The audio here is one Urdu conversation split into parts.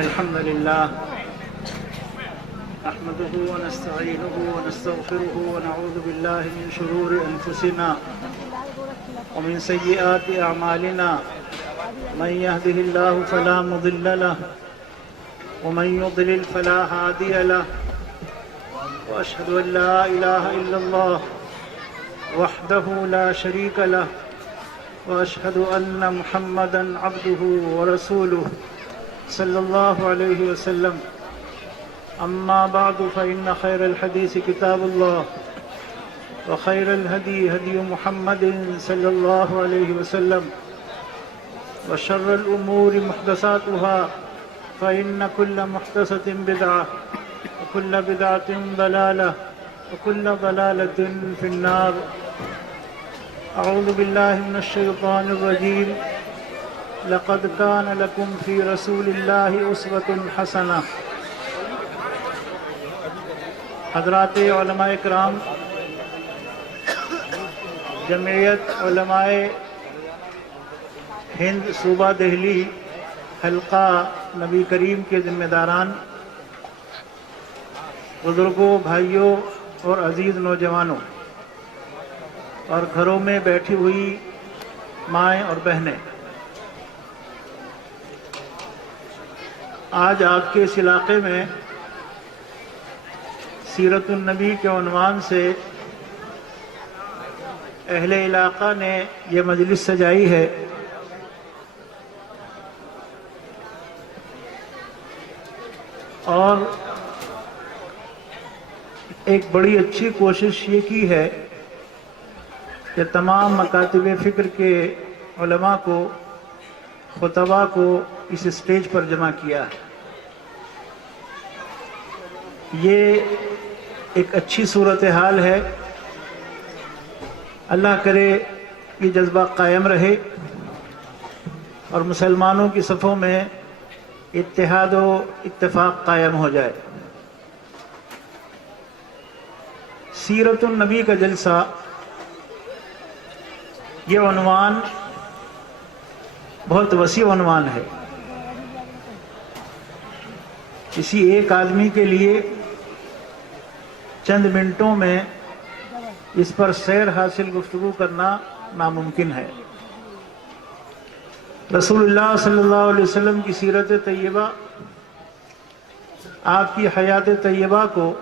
الحمد لله نحمده ونستعينه ونستغفره ونعوذ بالله من شرور أنفسنا ومن سيئات أعمالنا من يهده الله فلا مضل له ومن يضلل فلا هادي له وأشهد أن لا إله إلا الله وحده لا شريك له وأشهد أن محمدا عبده ورسوله صلى الله عليه وسلم. أما بعد فإن خير الحديث كتاب الله وخير الهدي هدي محمد صلى الله عليه وسلم وشر الأمور محدثاتها فإن كل محدثة بدعة وكل بدعة ضلالة وكل ضلالة في النار. أعوذ بالله من الشيطان الرجيم. لقد كان لكم في رسول الله أسوة حسنة. حضرات علماء کرام، جمعیت علماء ہند صوبہ دہلی حلقہ نبی کریم کے ذمہ داران، بزرگوں، بھائیوں اور عزیز نوجوانوں، اور گھروں میں بیٹھی ہوئی مائیں اور بہنیں، آج آپ کے اس علاقے میں سیرت النبی کے عنوان سے اہل علاقہ نے یہ مجلس سجائی ہے. اور ایک بڑی اچھی کوشش یہ کی ہے کہ تمام مکاتب فکر کے علماء کو، خطباء کو اس اسٹیج پر جمع کیا ہے. یہ ایک اچھی صورتحال ہے. اللہ کرے یہ جذبہ قائم رہے اور مسلمانوں کی صفوں میں اتحاد و اتفاق قائم ہو جائے. سیرت النبی کا جلسہ، یہ عنوان بہت وسیع عنوان ہے. کسی ایک آدمی کے لیے چند منٹوں میں اس پر سیر حاصل گفتگو کرنا ناممکن ہے. رسول اللہ صلی اللہ علیہ وسلم کی سیرت طیبہ، آپ کی حیات طیبہ کو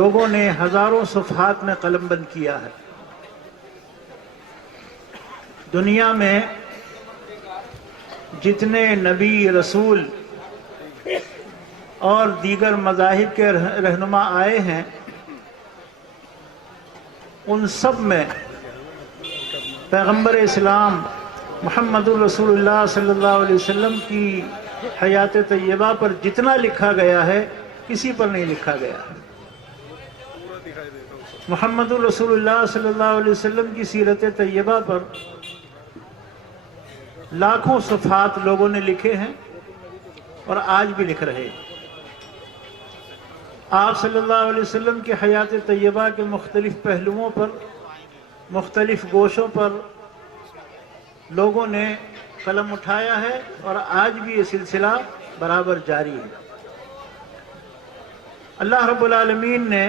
لوگوں نے ہزاروں صفحات میں قلم بند کیا ہے. دنیا میں جتنے نبی، رسول اور دیگر مذاہب کے رہنما آئے ہیں، ان سب میں پیغمبر اسلام محمد الرسول اللہ صلی اللہ علیہ وسلم کی حیات طیبہ پر جتنا لکھا گیا ہے، کسی پر نہیں لکھا گیا. محمد الرسول اللہ صلی اللہ علیہ وسلم کی سیرت طیبہ پر لاکھوں صفحات لوگوں نے لکھے ہیں اور آج بھی لکھ رہے ہیں. آپ صلی اللہ علیہ وسلم کی حیات طیبہ کے مختلف پہلوؤں پر، مختلف گوشوں پر لوگوں نے قلم اٹھایا ہے اور آج بھی یہ سلسلہ برابر جاری ہے. اللہ رب العالمین نے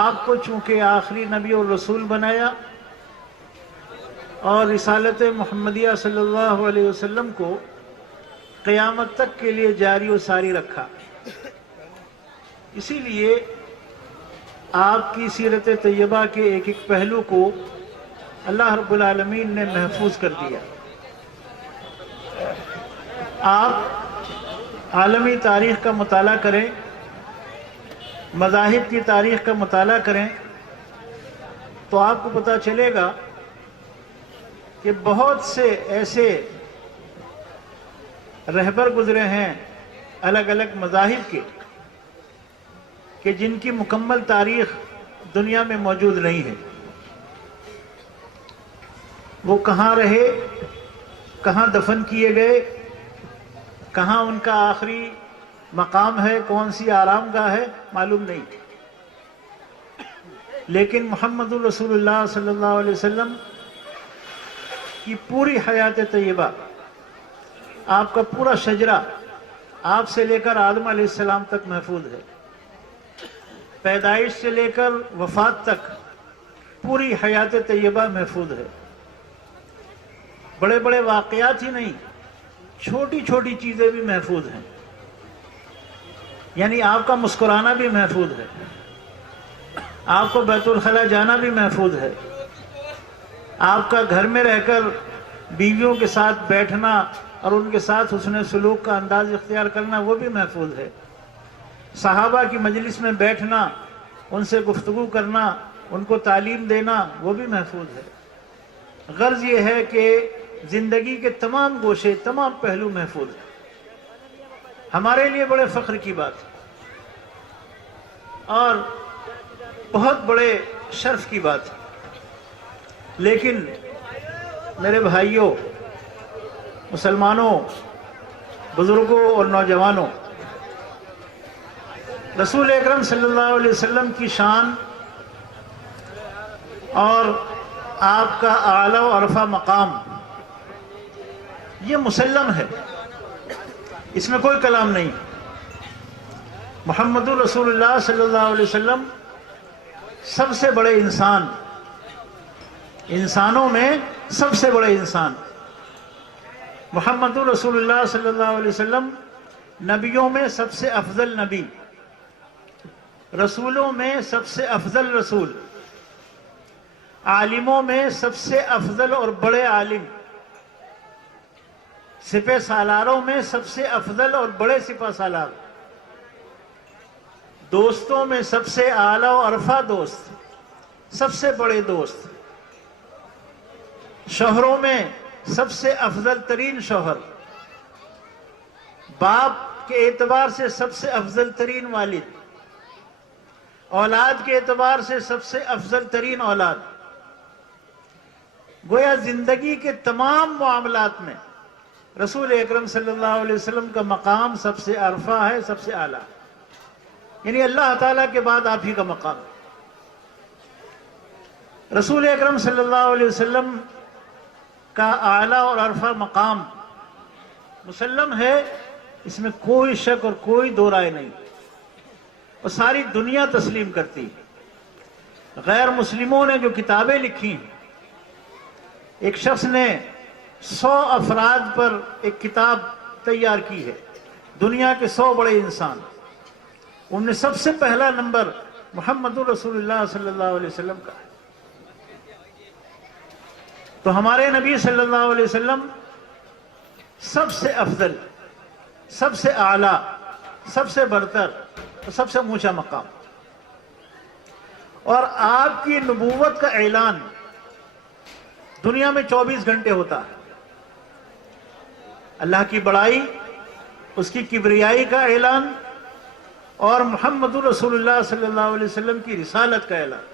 آپ کو چونکہ آخری نبی اور رسول بنایا اور رسالت محمدیہ صلی اللہ علیہ وسلم کو قیامت تک کے لیے جاری و ساری رکھا. اسی لیے آپ کی سیرت طیبہ کے ایک ایک پہلو کو اللہ رب العالمین نے محفوظ کر دیا. آپ عالمی تاریخ کا مطالعہ کریں، مذاہب کی تاریخ کا مطالعہ کریں، تو آپ کو پتہ چلے گا کہ بہت سے ایسے رہبر گزرے ہیں الگ الگ مذاہب کے کہ جن کی مکمل تاریخ دنیا میں موجود نہیں ہے. وہ کہاں رہے، کہاں دفن کیے گئے، کہاں ان کا آخری مقام ہے، کون سی آرام گاہ ہے، معلوم نہیں. لیکن محمد الرسول اللہ صلی اللہ علیہ وسلم کی پوری حیات طیبہ آپ کا پورا شجرہ آپ سے لے کر آدم علیہ السلام تک محفوظ ہے، پیدائش سے لے کر وفات تک پوری حیات طیبہ محفوظ ہے۔ بڑے بڑے واقعات ہی نہیں، چھوٹی چھوٹی چیزیں بھی محفوظ ہیں، یعنی آپ کا مسکرانا بھی محفوظ ہے، آپ کو بیت الخلاء جانا بھی محفوظ ہے، آپ کا گھر میں رہ کر بیویوں کے ساتھ بیٹھنا اور ان کے ساتھ حسن سلوک کا انداز اختیار کرنا وہ بھی محفوظ ہے، صحابہ کی مجلس میں بیٹھنا، ان سے گفتگو کرنا، ان کو تعلیم دینا وہ بھی محفوظ ہے۔ غرض یہ ہے کہ زندگی کے تمام گوشے، تمام پہلو محفوظ ہیں۔ ہمارے لیے بڑے فخر کی بات ہے اور بہت بڑے شرف کی بات ہے، لیکن میرے بھائیوں، مسلمانوں، بزرگوں اور نوجوانوں، رسول اکرم صلی اللہ علیہ وسلم کی شان اور آپ کا اعلیٰ و عرفہ مقام یہ مسلم ہے، اس میں کوئی کلام نہیں۔ محمد رسول اللہ صلی اللہ علیہ وسلم سب سے بڑے انسان، انسانوں میں سب سے بڑے انسان، محمد رسول اللہ صلی اللہ علیہ وسلم نبیوں میں سب سے افضل نبی، رسولوں میں سب سے افضل رسول، عالموں میں سب سے افضل اور بڑے عالم، سپہ سالاروں میں سب سے افضل اور بڑے سپہ سالار، دوستوں میں سب سے اعلیٰ و عرفہ دوست، سب سے بڑے دوست، شوہروں میں سب سے افضل ترین شوہر، باپ کے اعتبار سے سب سے افضل ترین والد، اولاد کے اعتبار سے سب سے افضل ترین اولاد۔ گویا زندگی کے تمام معاملات میں رسول اکرم صلی اللہ علیہ وسلم کا مقام سب سے عرفہ ہے، سب سے اعلیٰ، یعنی اللہ تعالیٰ کے بعد آپ ہی کا مقام۔ رسول اکرم صلی اللہ علیہ وسلم کا اعلیٰ اور عرفہ مقام مسلم ہے، اس میں کوئی شک اور کوئی دو رائے نہیں، اور ساری دنیا تسلیم کرتی۔ غیر مسلموں نے جو کتابیں لکھی، ایک شخص نے 100 افراد پر ایک کتاب تیار کی ہے، دنیا کے 100 بڑے انسان، ان میں سب سے پہلا نمبر محمد رسول اللہ صلی اللہ علیہ وسلم کا ہے۔ تو ہمارے نبی صلی اللہ علیہ وسلم سب سے افضل، سب سے اعلیٰ، سب سے برتر، سب سے اونچا مقام، اور آپ کی نبوت کا اعلان دنیا میں 24 گھنٹے ہوتا ہے۔ اللہ کی بڑائی، اس کی کبریائی کا اعلان اور محمد رسول اللہ صلی اللہ علیہ وسلم کی رسالت کا اعلان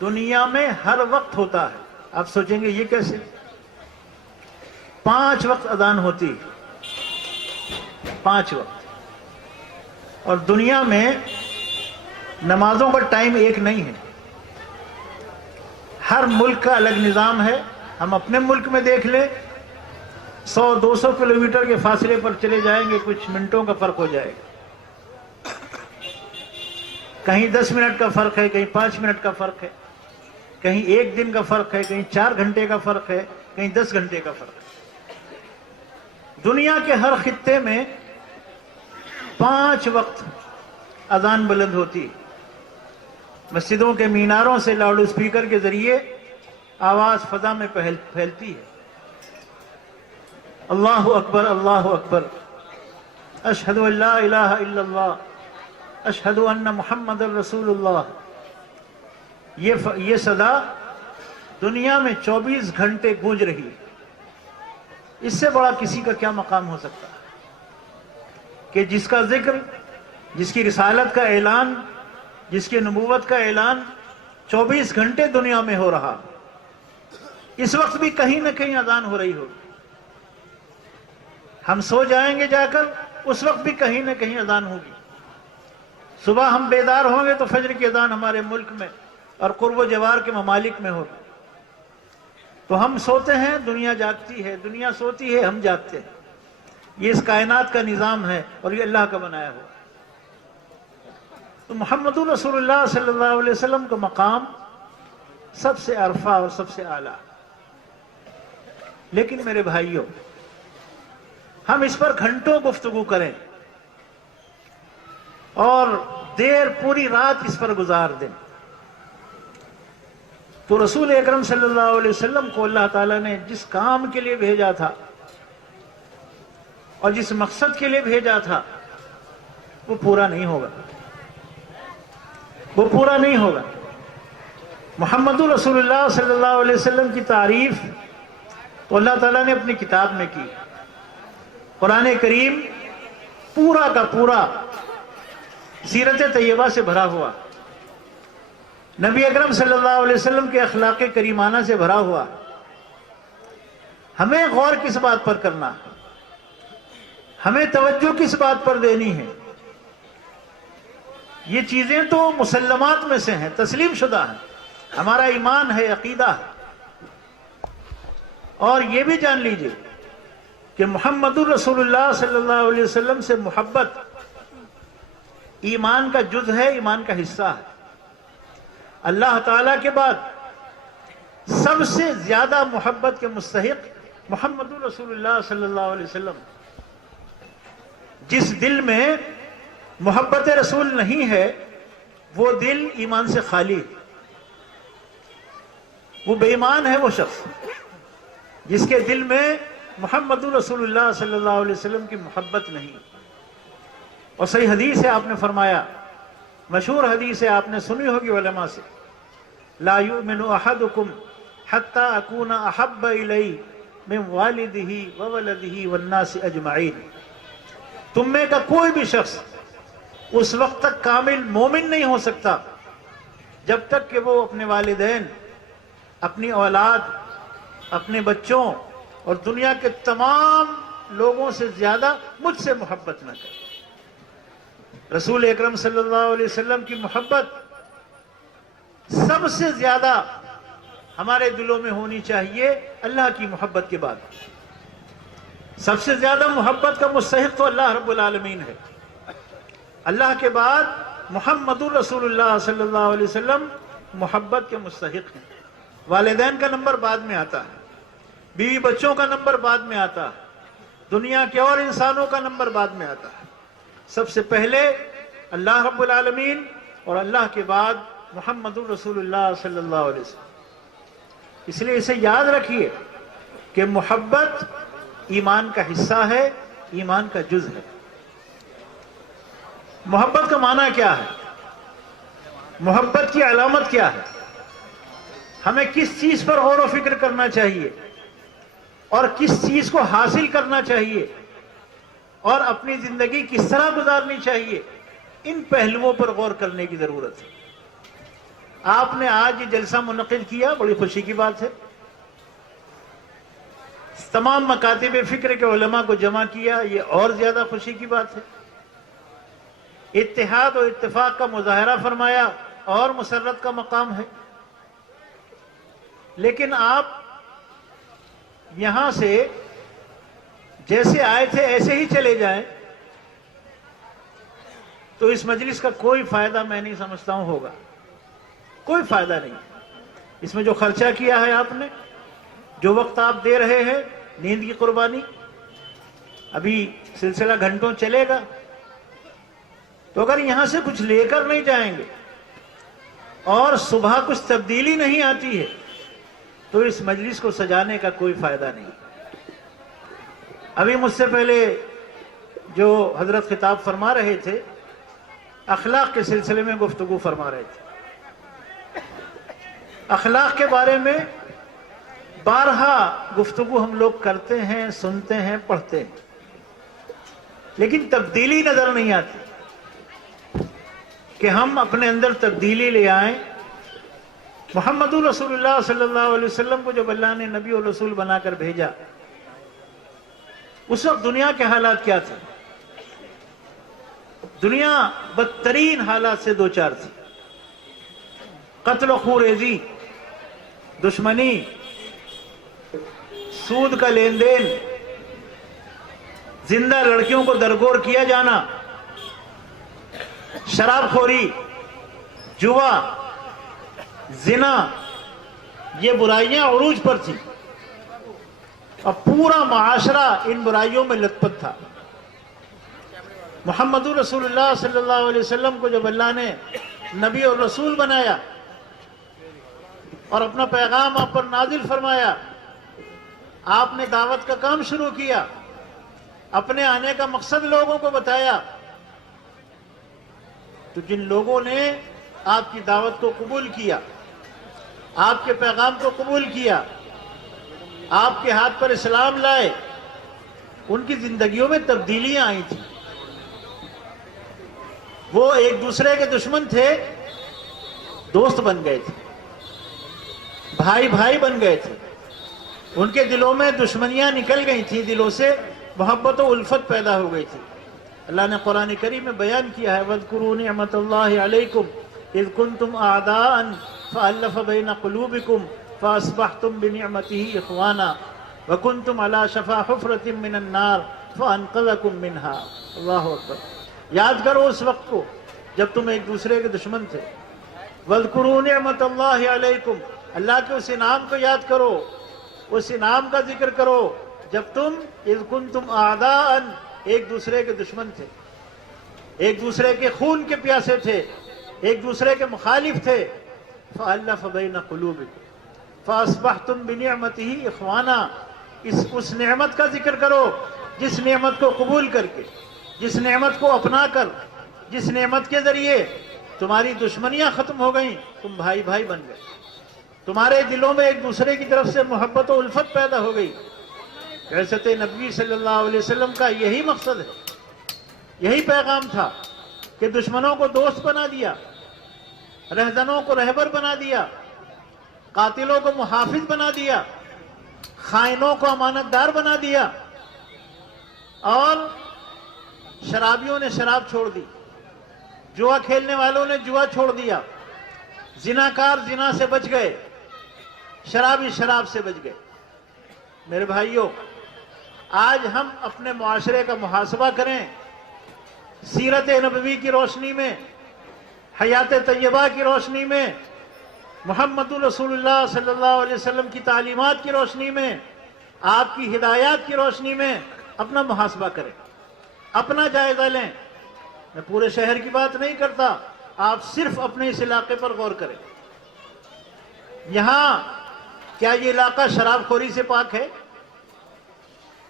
دنیا میں ہر وقت ہوتا ہے۔ آپ سوچیں گے یہ کیسے؟ 5 وقت اذان ہوتی، 5 وقت، اور دنیا میں نمازوں کا ٹائم ایک نہیں ہے، ہر ملک کا الگ نظام ہے۔ ہم اپنے ملک میں دیکھ لیں، 100-200 کلومیٹر کے فاصلے پر چلے جائیں گے، کچھ منٹوں کا فرق ہو جائے گا، کہیں 10 منٹ کا فرق ہے، کہیں 5 منٹ کا فرق ہے، کہیں 1 دن کا فرق ہے، کہیں 4 گھنٹے کا فرق ہے، کہیں 10 گھنٹے کا فرق ہے۔ دنیا کے ہر خطے میں 5 وقت اذان بلند ہوتی، مسجدوں کے میناروں سے لاؤڈ اسپیکر کے ذریعے آواز فضا میں پھیلتی ہے، اللہ اکبر، اللہ اکبر، اشہد ان لا الہ الا اللہ، اشہد ان محمد رسول اللہ۔ یہ صدا دنیا میں 24 گھنٹے گونج رہی، اس سے بڑا کسی کا کیا مقام ہو سکتا ہے کہ جس کا ذکر، جس کی رسالت کا اعلان، جس کی نبوت کا اعلان 24 گھنٹے دنیا میں ہو رہا، اس وقت بھی کہیں نہ کہیں اذان ہو رہی ہوگی۔ ہم سو جائیں گے جا کر، اس وقت بھی کہیں نہ کہیں اذان ہوگی۔ صبح ہم بیدار ہوں گے تو فجر کی اذان ہمارے ملک میں اور قرب و جوار کے ممالک میں ہوگی۔ تو ہم سوتے ہیں، دنیا جاگتی ہے، دنیا سوتی ہے، ہم جاگتے ہیں۔ یہ اس کائنات کا نظام ہے اور یہ اللہ کا بنایا ہوا. تو محمد رسول اللہ صلی اللہ علیہ وسلم کا مقام سب سے عرفہ اور سب سے اعلیٰ. لیکن میرے بھائیوں، ہم اس پر گھنٹوں گفتگو کریں اور دیر پوری رات اس پر گزار دیں، تو رسول اکرم صلی اللہ علیہ وسلم کو اللہ تعالیٰ نے جس کام کے لیے بھیجا تھا اور جس مقصد کے لیے بھیجا تھا وہ پورا نہیں ہوگا، وہ پورا نہیں ہوگا. محمد رسول اللہ صلی اللہ علیہ وسلم کی تعریف تو اللہ تعالیٰ نے اپنی کتاب میں کی. قرآن کریم پورا کا پورا سیرت طیبہ سے بھرا ہوا، نبی اکرم صلی اللہ علیہ وسلم کے اخلاق کریمانہ سے بھرا ہوا. ہمیں غور کس بات پر کرنا، ہمیں توجہ کس بات پر دینی ہے؟ یہ چیزیں تو مسلمات میں سے ہیں، تسلیم شدہ ہیں، ہمارا ایمان ہے، عقیدہ ہے. اور یہ بھی جان لیجئے کہ محمد رسول اللہ صلی اللہ علیہ وسلم سے محبت ایمان کا جز ہے، ایمان کا حصہ ہے. اللہ تعالیٰ کے بعد سب سے زیادہ محبت کے مستحق محمد رسول اللہ صلی اللہ علیہ وسلم. جس دل میں محبت رسول نہیں ہے وہ دل ایمان سے خالی ہے، وہ بے ایمان ہے. وہ شخص جس کے دل میں محمد رسول اللہ صلی اللہ علیہ وسلم کی محبت نہیں. اور صحیح حدیث ہے، آپ نے فرمایا، مشہور حدیث ہے، آپ نے سنی ہوگی علماء سے، لا یؤمن احدکم حتی اکون احب الی من والدہ وولدہ والناس اجمعین. تم میں کا کوئی بھی شخص اس وقت تک کامل مومن نہیں ہو سکتا جب تک کہ وہ اپنے والدین، اپنی اولاد، اپنے بچوں اور دنیا کے تمام لوگوں سے زیادہ مجھ سے محبت نہ کرے. رسول اکرم صلی اللہ علیہ وسلم کی محبت سب سے زیادہ ہمارے دلوں میں ہونی چاہیے اللہ کی محبت کے بعد. سب سے زیادہ محبت کا مستحق تو اللہ رب العالمین ہے. اللہ کے بعد محمد رسول اللہ صلی اللہ علیہ وسلم محبت کے مستحق ہیں. والدین کا نمبر بعد میں آتا ہے، بیوی بچوں کا نمبر بعد میں آتا ہے، دنیا کے اور انسانوں کا نمبر بعد میں آتا ہے. سب سے پہلے اللہ رب العالمین اور اللہ کے بعد محمد رسول اللہ صلی اللہ علیہ وسلم. اس لیے اسے یاد رکھیے کہ محبت ایمان کا حصہ ہے، ایمان کا جز ہے. محبت کا معنی کیا ہے؟ محبت کی علامت کیا ہے؟ ہمیں کس چیز پر غور و فکر کرنا چاہیے اور کس چیز کو حاصل کرنا چاہیے اور اپنی زندگی کس طرح گزارنی چاہیے، ان پہلوؤں پر غور کرنے کی ضرورت ہے. آپ نے آج یہ جلسہ منعقد کیا، بڑی خوشی کی بات ہے. تمام مکاتب فکر کے علماء کو جمع کیا، یہ اور زیادہ خوشی کی بات ہے. اتحاد و اتفاق کا مظاہرہ فرمایا، اور مسرت کا مقام ہے. لیکن آپ یہاں سے جیسے آئے تھے ایسے ہی چلے جائیں تو اس مجلس کا کوئی فائدہ میں نہیں سمجھتا ہوں ہوگا. کوئی فائدہ نہیں. اس میں جو خرچہ کیا ہے آپ نے، جو وقت آپ دے رہے ہیں، نیند کی قربانی، ابھی سلسلہ گھنٹوں چلے گا، تو اگر یہاں سے کچھ لے کر نہیں جائیں گے اور صبح کچھ تبدیلی نہیں آتی ہے تو اس مجلس کو سجانے کا کوئی فائدہ نہیں. ابھی مجھ سے پہلے جو حضرت خطاب فرما رہے تھے، اخلاق کے سلسلے میں گفتگو فرما رہے تھے. اخلاق کے بارے میں بارہا گفتگو ہم لوگ کرتے ہیں، سنتے ہیں، پڑھتے ہیں، لیکن تبدیلی نظر نہیں آتی کہ ہم اپنے اندر تبدیلی لے آئیں. محمد رسول اللہ صلی اللہ علیہ وسلم کو جب اللہ نے نبی اور رسول بنا کر بھیجا، اس وقت دنیا کے حالات کیا تھے؟ دنیا بدترین حالات سے دوچار تھی. قتل و خوریزی، دشمنی، سود کا لین دین، زندہ لڑکیوں کو درگور کیا جانا، شراب خوری، جوا، زنا، یہ برائیاں عروج پر تھیں اور پورا معاشرہ ان برائیوں میں لت پت تھا۔ محمد رسول اللہ صلی اللہ علیہ وسلم کو جب اللہ نے نبی اور رسول بنایا اور اپنا پیغام آپ پر نازل فرمایا، آپ نے دعوت کا کام شروع کیا، اپنے آنے کا مقصد لوگوں کو بتایا، تو جن لوگوں نے آپ کی دعوت کو قبول کیا، آپ کے پیغام کو قبول کیا، آپ کے ہاتھ پر اسلام لائے، ان کی زندگیوں میں تبدیلیاں آئی تھیں۔ وہ ایک دوسرے کے دشمن تھے، دوست بن گئے تھے، بھائی بھائی بن گئے تھے، ان کے دلوں میں دشمنیاں نکل گئی تھیں، دلوں سے محبت و الفت پیدا ہو گئی تھی۔ اللہ نے قرآن کریم میں بیان کیا ہے وَاذْكُرُوا نِعْمَةَ اللَّهِ عَلَيْكُمْ إِذْ كُنْتُمْ أَعْدَاءً فَأَلَّفَ بَيْنَ قُلُوبِكُمْ فَأَصْبَحْتُمْ بِنِعْمَتِهِ إِخْوَانًا وَكُنْتُمْ عَلَى شَفَا حُفْرَةٍ مِّنَ النَّارِ فَأَنْقَذَكُم مِّنْهَا۔ اللہ اکبر۔ یاد کرو اس وقت کو جب تم ایک دوسرے کے دشمن تھے۔ وَاذْكُرُوا نِعْمَةَ اللَّهِ عَلَيْكُمْ، اللہ کے اس انعام کو یاد کرو، اس انعام کا ذکر کرو جب تم اذ کنتم اعداء ایک دوسرے کے دشمن تھے، ایک دوسرے کے خون کے پیاسے تھے، ایک دوسرے کے مخالف تھے۔ فَأَلَّفَ بَيْنَ قُلُوبِكُمْ فَأَصْبَحْتُمْ بِنِعْمَتِهِ إِخْوَانًا، اس نعمت کا ذکر کرو جس نعمت کو قبول کر کے، جس نعمت کو اپنا کر، جس نعمت کے ذریعے تمہاری دشمنیاں ختم ہو گئیں، تم بھائی بھائی بن گئے، تمہارے دلوں میں ایک دوسرے کی طرف سے محبت و الفت پیدا ہو گئی۔ بعثت نبی صلی اللہ علیہ وسلم کا یہی مقصد ہے، یہی پیغام تھا کہ دشمنوں کو دوست بنا دیا، رہزنوں کو رہبر بنا دیا، قاتلوں کو محافظ بنا دیا، خائنوں کو امانت دار بنا دیا، اور شرابیوں نے شراب چھوڑ دی، جوا کھیلنے والوں نے جوا چھوڑ دیا، زناکار زنا سے بچ گئے، شرابی شراب سے بچ گئے۔ میرے بھائیوں، آج ہم اپنے معاشرے کا محاسبہ کریں، سیرت نبوی کی روشنی میں، حیات طیبہ کی روشنی میں، محمد رسول اللہ صلی اللہ علیہ وسلم کی تعلیمات کی روشنی میں، آپ کی ہدایات کی روشنی میں اپنا محاسبہ کریں، اپنا جائزہ لیں۔ میں پورے شہر کی بات نہیں کرتا، آپ صرف اپنے اس علاقے پر غور کریں۔ یہاں کیا یہ علاقہ شراب خوری سے پاک ہے؟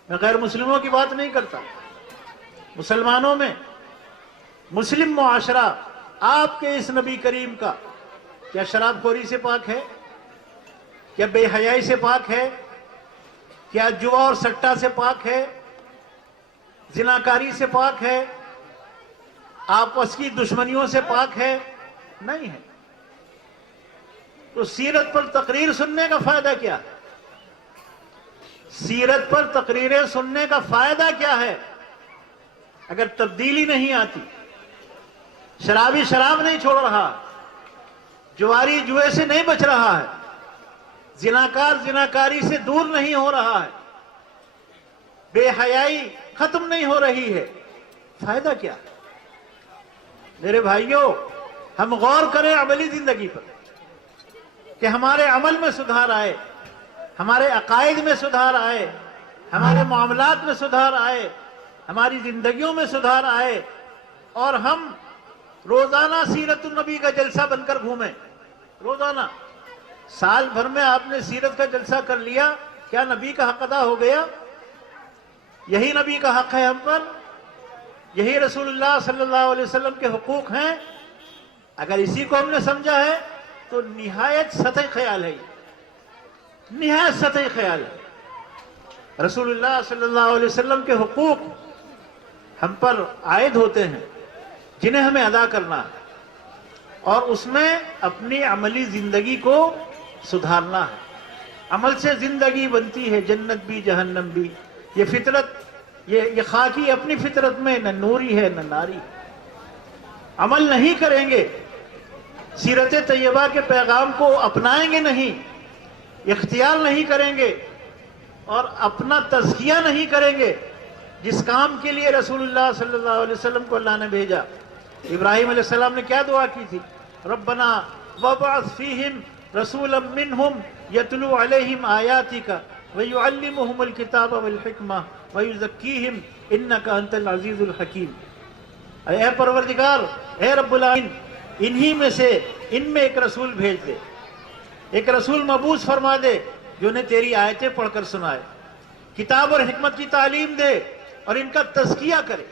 میں غیر مسلموں کی بات نہیں کرتا، مسلمانوں میں مسلم معاشرہ آپ کے اس نبی کریم کا کیا شراب خوری سے پاک ہے؟ کیا بے حیائی سے پاک ہے؟ کیا جوا اور سٹا سے پاک ہے؟ زناکاری سے پاک ہے؟ آپس کی دشمنیوں سے پاک ہے؟ نہیں ہے۔ تو سیرت پر تقریر سننے کا فائدہ کیا ہے؟ سیرت پر تقریریں سننے کا فائدہ کیا ہے اگر تبدیلی نہیں آتی؟ شرابی شراب نہیں چھوڑ رہا، جواری جوئے سے نہیں بچ رہا ہے، زناکار زناکاری سے دور نہیں ہو رہا ہے، بے حیائی ختم نہیں ہو رہی ہے، فائدہ کیا؟ میرے بھائیوں، ہم غور کریں عملی زندگی پر کہ ہمارے عمل میں سدھار آئے، ہمارے عقائد میں سدھار آئے، ہمارے معاملات میں سدھار آئے، ہماری زندگیوں میں سدھار آئے، اور ہم روزانہ سیرت النبی کا جلسہ بن کر گھومیں۔ روزانہ سال بھر میں آپ نے سیرت کا جلسہ کر لیا، کیا نبی کا حق ادا ہو گیا؟ یہی نبی کا حق ہے ہم پر، یہی رسول اللہ صلی اللہ علیہ وسلم کے حقوق ہیں۔ اگر اسی کو ہم نے سمجھا ہے تو نہایت سطحی خیال ہے، نہایت سطحی خیال ہے۔ رسول اللہ صلی اللہ علیہ وسلم کے حقوق ہم پر عائد ہوتے ہیں جنہیں ہمیں ادا کرنا ہے، اور اس میں اپنی عملی زندگی کو سدھارنا ہے۔ عمل سے زندگی بنتی ہے، جنت بھی جہنم بھی۔ یہ فطرت، یہ خاکی اپنی فطرت میں نہ نوری ہے نہ ناری۔ عمل نہیں کریں گے، سیرت طیبہ کے پیغام کو اپنائیں گے نہیں، اختیار نہیں کریں گے، اور اپنا تزکیہ نہیں کریں گے، جس کام کے لیے رسول اللہ صلی اللہ علیہ وسلم کو اللہ نے بھیجا. ابراہیم علیہ السلام نے کیا دعا کی تھی؟ ربنا وابعث فیہم رسولا منہم یتلو علیہم آیاتک ویعلمہم الکتاب والحکمہ ویزکیہم انک انت العزیز الحکیم. اے پروردگار، اے رب العالمین، انہی میں سے ان میں ایک رسول بھیج دے، ایک رسول مبعوث فرما دے جو انہیں تیری آیتیں پڑھ کر سنائے، کتاب اور حکمت کی تعلیم دے اور ان کا تزکیہ کرے،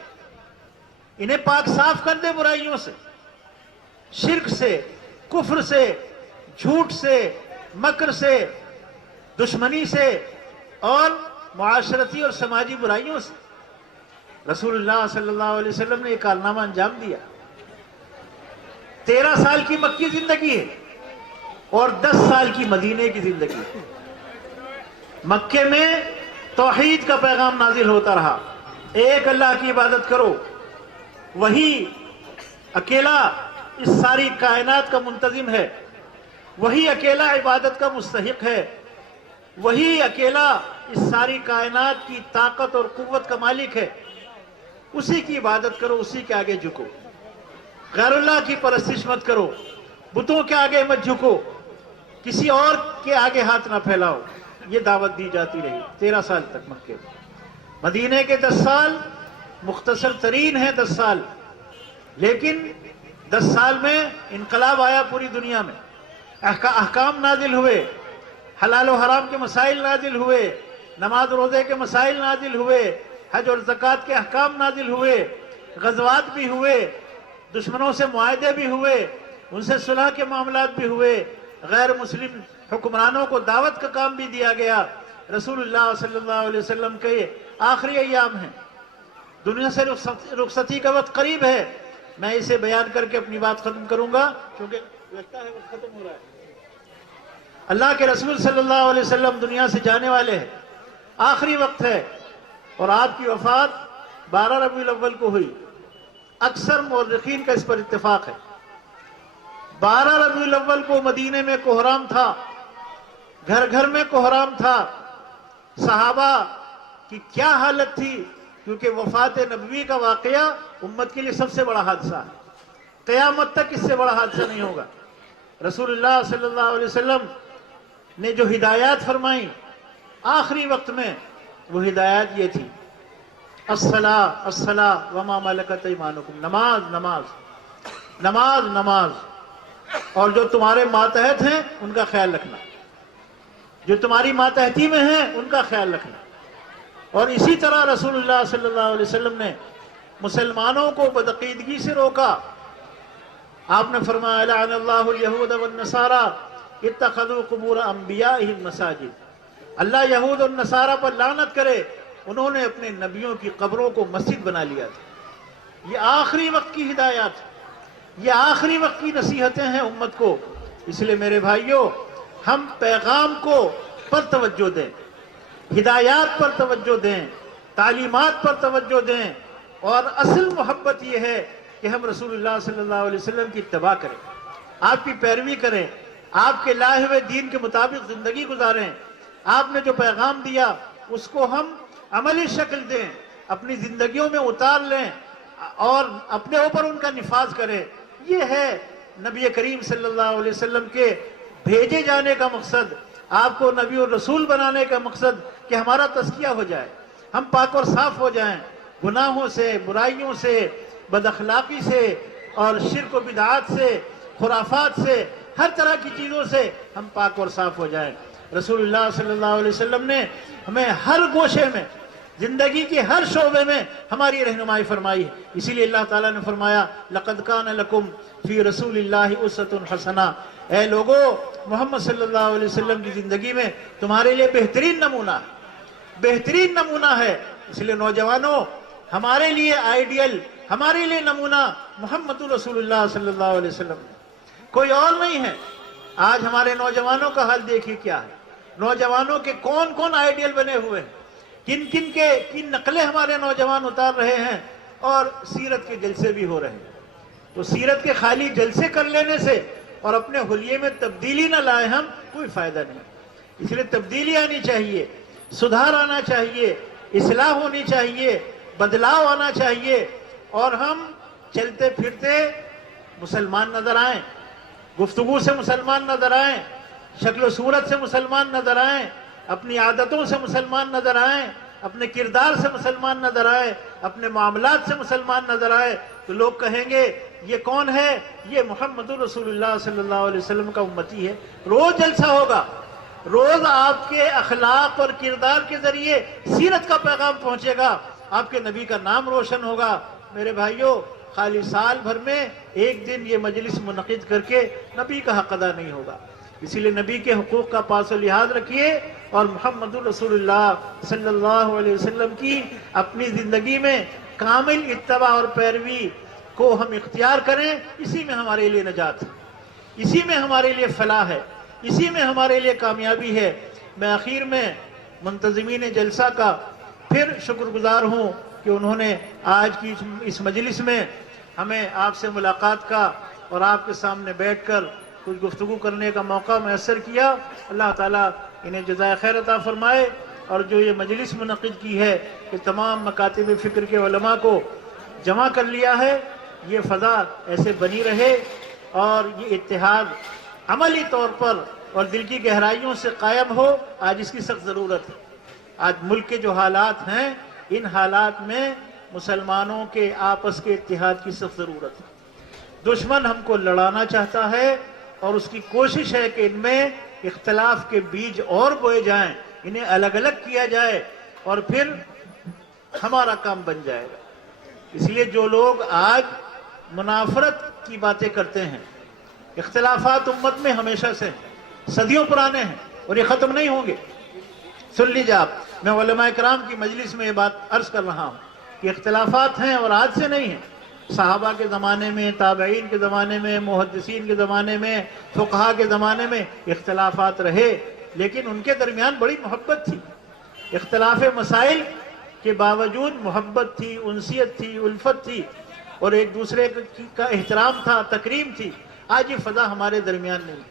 انہیں پاک صاف کر دے برائیوں سے، شرک سے، کفر سے، جھوٹ سے، مکر سے، دشمنی سے اور معاشرتی اور سماجی برائیوں سے. رسول اللہ صلی اللہ علیہ وسلم نے یہ کارنامہ انجام دیا. 13 سال کی مکی زندگی ہے اور 10 سال کی مدینے کی زندگی ہے. مکے میں توحید کا پیغام نازل ہوتا رہا، ایک اللہ کی عبادت کرو، وہی اکیلا اس ساری کائنات کا منتظم ہے، وہی اکیلا عبادت کا مستحق ہے، وہی اکیلا اس ساری کائنات کی طاقت اور قوت کا مالک ہے. اسی کی عبادت کرو، اسی کے آگے جھکو، غیر اللہ کی پرستش مت کرو، بتوں کے آگے مت جھکو، کسی اور کے آگے ہاتھ نہ پھیلاؤ. یہ دعوت دی جاتی رہی 13 سال تک مکے میں. مدینے کے 10 سال مختصر ترین ہیں 10 سال، لیکن 10 سال میں انقلاب آیا پوری دنیا میں. احکام نازل ہوئے، حلال و حرام کے مسائل نازل ہوئے، نماز روزے کے مسائل نازل ہوئے، حج اور زکوٰۃ کے احکام نازل ہوئے، غزوات بھی ہوئے، دشمنوں سے معاہدے بھی ہوئے، ان سے صلح کے معاملات بھی ہوئے، غیر مسلم حکمرانوں کو دعوت کا کام بھی دیا گیا. رسول اللہ صلی اللہ علیہ وسلم کے آخری ایام ہیں، دنیا سے رخصتی کا وقت قریب ہے. میں اسے بیان کر کے اپنی بات ختم کروں گا کیونکہ لگتا ہے وقت ختم ہو رہا ہے. اللہ کے رسول صلی اللہ علیہ وسلم دنیا سے جانے والے ہیں، آخری وقت ہے، اور آپ کی وفات 12 ربیع الاول کو ہوئی. اکثر مورخین کا اس پر اتفاق ہے. 12 ربیع الاول کو مدینے میں کوہرام تھا، گھر گھر میں کوہرام تھا. صحابہ کی کیا حالت تھی، کیونکہ وفات نبوی کا واقعہ امت کے لیے سب سے بڑا حادثہ ہے. قیامت تک اس سے بڑا حادثہ نہیں ہوگا. رسول اللہ صلی اللہ علیہ وسلم نے جو ہدایات فرمائیں آخری وقت میں، وہ ہدایات یہ تھی: الصلاۃ الصلاۃ وما ملکت ایمانکم، نماز نماز نماز نماز، اور جو تمہارے ماتحت ہیں ان کا خیال رکھنا، جو تمہاری ماتحتی میں ہیں ان کا خیال رکھنا. اور اسی طرح رسول اللہ صلی اللہ علیہ وسلم نے مسلمانوں کو بدعقیدگی سے روکا. آپ نے فرمایا: لعن اللہ الیہود والنصارى اتخذوا قبور انبیائہم مساجد. اللہ یہود اور نصارہ پر لعنت کرے، انہوں نے اپنے نبیوں کی قبروں کو مسجد بنا لیا تھا. یہ آخری وقت کی ہدایات، یہ آخری وقت کی نصیحتیں ہیں امت کو. اس لیے میرے بھائیوں، ہم پیغام کو پر توجہ دیں، ہدایات پر توجہ دیں، تعلیمات پر توجہ دیں، اور اصل محبت یہ ہے کہ ہم رسول اللہ صلی اللہ علیہ وسلم کی اتباع کریں، آپ کی پیروی کریں، آپ کے لائے ہوئے دین کے مطابق زندگی گزاریں. آپ نے جو پیغام دیا اس کو ہم عملی شکل دیں، اپنی زندگیوں میں اتار لیں اور اپنے اوپر ان کا نفاذ کریں. یہ ہے نبی کریم صلی اللہ علیہ وسلم کے بھیجے جانے کا مقصد، آپ کو نبی اور رسول بنانے کا مقصد، کہ ہمارا تزکیہ ہو جائے، ہم پاک اور صاف ہو جائیں گناہوں سے، برائیوں سے، بد اخلاقی سے اور شرک و بدعات سے، خرافات سے، ہر طرح کی چیزوں سے ہم پاک اور صاف ہو جائیں. رسول اللہ صلی اللہ علیہ وسلم نے ہمیں ہر گوشے میں، زندگی کے ہر شعبے میں ہماری رہنمائی فرمائی ہے. اسی لیے اللہ تعالیٰ نے فرمایا: لَقَدْ كَانَ لَكُمْ فِي رَسُولِ اللَّهِ أُسْوَةٌ حَسَنَةٌ. اے لوگو، محمد صلی اللہ علیہ وسلم کی زندگی میں تمہارے لیے بہترین نمونہ ہے، بہترین نمونہ ہے. اس لیے نوجوانوں، ہمارے لیے آئیڈیل، ہمارے لیے نمونہ محمد رسول اللہ صلی اللہ علیہ وسلم، کوئی اور نہیں ہے. آج ہمارے نوجوانوں کا حال دیکھیے کیا ہے. نوجوانوں کے کون کون آئیڈیل بنے ہوئے ہیں، کن نقلیں ہمارے نوجوان اتار رہے ہیں، اور سیرت کے جلسے بھی ہو رہے ہیں. تو سیرت کے خالی جلسے کر لینے سے اور اپنے حلیے میں تبدیلی نہ لائے ہم، کوئی فائدہ نہیں. اس لیے تبدیلی آنی چاہیے، سدھار آنا چاہیے، اصلاح ہونی چاہیے، بدلاؤ آنا چاہیے اور ہم چلتے پھرتے مسلمان نظر آئیں، گفتگو سے مسلمان نظر آئیں، شکل و صورت سے مسلمان نظر آئیں، اپنی عادتوں سے مسلمان نظر آئیں، اپنے کردار سے مسلمان نظر آئے، اپنے معاملات سے مسلمان نظر آئے، تو لوگ کہیں گے یہ کون ہے؟ یہ محمد رسول اللہ صلی اللہ علیہ وسلم کا امتی ہے۔ روز جلسہ ہوگا، روز آپ کے اخلاق اور کردار کے ذریعے سیرت کا پیغام پہنچے گا، آپ کے نبی کا نام روشن ہوگا۔ میرے بھائیوں، خالی سال بھر میں ایک دن یہ مجلس منعقد کر کے نبی کا حق ادا نہیں ہوگا، اسی لیے نبی کے حقوق کا پاس و لحاظ رکھیے اور محمد رسول اللہ صلی اللہ علیہ وسلم کی اپنی زندگی میں کامل اتباع اور پیروی کو ہم اختیار کریں۔ اسی میں ہمارے لیے نجات ہے، اسی میں ہمارے لیے فلاح ہے، اسی میں ہمارے لیے کامیابی ہے۔ میں آخر میں منتظمین جلسہ کا پھر شکر گزار ہوں کہ انہوں نے آج کی اس مجلس میں ہمیں آپ سے ملاقات کا اور آپ کے سامنے بیٹھ کر کچھ گفتگو کرنے کا موقع میسر کیا۔ اللہ تعالیٰ انہیں جزائے خیر عطا فرمائے، اور جو یہ مجلس منعقد کی ہے کہ تمام مکاتب فکر کے علماء کو جمع کر لیا ہے، یہ فضا ایسے بنی رہے اور یہ اتحاد عملی طور پر اور دل کی گہرائیوں سے قائم ہو۔ آج اس کی سخت ضرورت ہے۔ آج ملک کے جو حالات ہیں، ان حالات میں مسلمانوں کے آپس کے اتحاد کی سخت ضرورت ہے۔ دشمن ہم کو لڑانا چاہتا ہے اور اس کی کوشش ہے کہ ان میں اختلاف کے بیج اور بوئے جائیں، انہیں الگ الگ کیا جائے اور پھر ہمارا کام بن جائے گا۔ اس لیے جو لوگ آج منافرت کی باتیں کرتے ہیں، اختلافات امت میں ہمیشہ سے صدیوں پرانے ہیں اور یہ ختم نہیں ہوں گے۔ سن لیجیے آپ، میں علماء کرام کی مجلس میں یہ بات عرض کر رہا ہوں کہ اختلافات ہیں اور آج سے نہیں ہیں۔ صحابہ کے زمانے میں، تابعین کے زمانے میں، محدثین کے زمانے میں، فقہا کے زمانے میں اختلافات رہے، لیکن ان کے درمیان بڑی محبت تھی۔ اختلاف مسائل کے باوجود محبت تھی، انسیت تھی، الفت تھی اور ایک دوسرے کا احترام تھا، تکریم تھی۔ آج یہ فضا ہمارے درمیان نہیں۔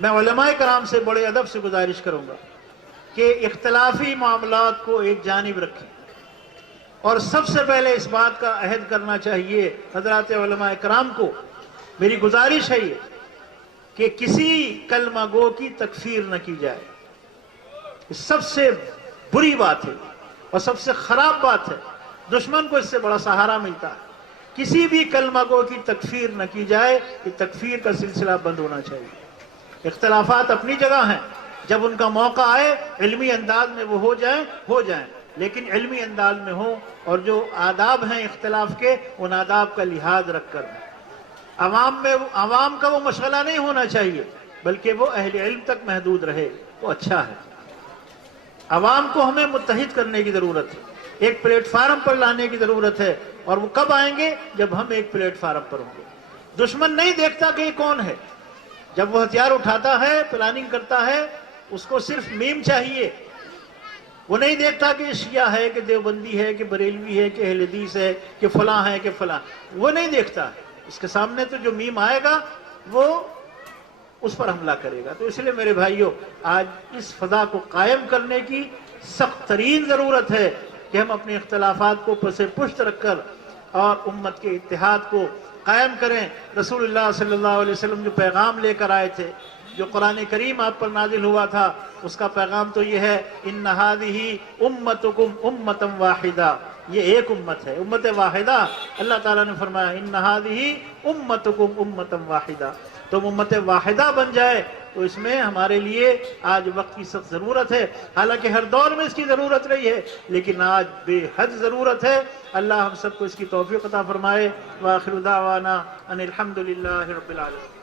میں علماء کرام سے بڑے ادب سے گزارش کروں گا کہ اختلافی معاملات کو ایک جانب رکھیں، اور سب سے پہلے اس بات کا عہد کرنا چاہیے حضرات علماء کرام کو، میری گزارش ہے یہ کہ کسی کلمہ گو کی تکفیر نہ کی جائے۔ یہ سب سے بری بات ہے اور سب سے خراب بات ہے، دشمن کو اس سے بڑا سہارا ملتا ہے۔ کسی بھی کلمہ گو کی تکفیر نہ کی جائے، یہ تکفیر کا سلسلہ بند ہونا چاہیے۔ اختلافات اپنی جگہ ہیں، جب ان کا موقع آئے علمی انداز میں وہ ہو جائیں، لیکن علمی انداز میں ہوں، اور جو آداب ہیں اختلاف کے، ان آداب کا لحاظ رکھ کر عوام کا وہ مشغلہ نہیں ہونا چاہیے، بلکہ وہ اہل علم تک محدود رہے، وہ اچھا ہے۔ عوام کو ہمیں متحد کرنے کی ضرورت ہے، ایک پلیٹ فارم پر لانے کی ضرورت ہے، اور وہ کب آئیں گے؟ جب ہم ایک پلیٹ فارم پر ہوں گے۔ دشمن نہیں دیکھتا کہ یہ کون ہے، جب وہ ہتھیار اٹھاتا ہے، پلاننگ کرتا ہے، اس کو صرف میم چاہیے۔ وہ نہیں دیکھتا کہ یہ شیعہ ہے کہ دیوبندی ہے کہ بریلوی ہے کہ اہل حدیث ہے کہ فلاں ہے کہ فلاں، وہ نہیں دیکھتا۔ اس کے سامنے تو جو میم آئے گا وہ اس پر حملہ کرے گا۔ تو اس لیے میرے بھائیوں، آج اس فضا کو قائم کرنے کی سخت ترین ضرورت ہے کہ ہم اپنے اختلافات کو پس پشت رکھ کر اور امت کے اتحاد کو قائم کریں۔ رسول اللہ صلی اللہ علیہ وسلم جو پیغام لے کر آئے تھے، جو قرآن کریم آپ پر نازل ہوا تھا، اس کا پیغام تو یہ ہے، ان ھذہ امتکم امۃ واحدہ، یہ ایک امت ہے، امت واحدہ۔ اللہ تعالیٰ نے فرمایا ان ھذہ امتکم امۃ واحدہ، تم امت واحدہ بن جائے۔ تو اس میں ہمارے لیے آج وقت کی سخت ضرورت ہے، حالانکہ ہر دور میں اس کی ضرورت رہی ہے، لیکن آج بے حد ضرورت ہے۔ اللہ ہم سب کو اس کی توفیق عطا فرمائے۔ وآخر دعوانا ان الحمد للہ رب العالمین۔